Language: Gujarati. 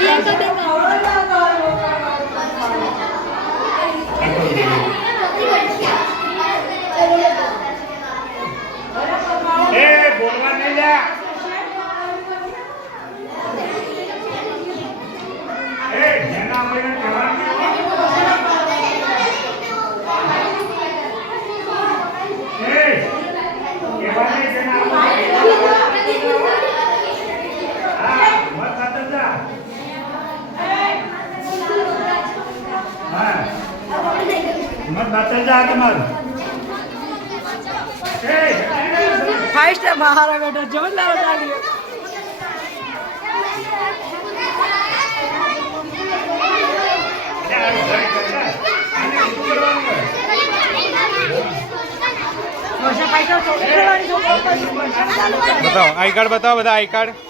E મત બાતલ જા તમારું એ ફાઈવ સ્ટાર બતાવો બધા આઈ કાર્ડ.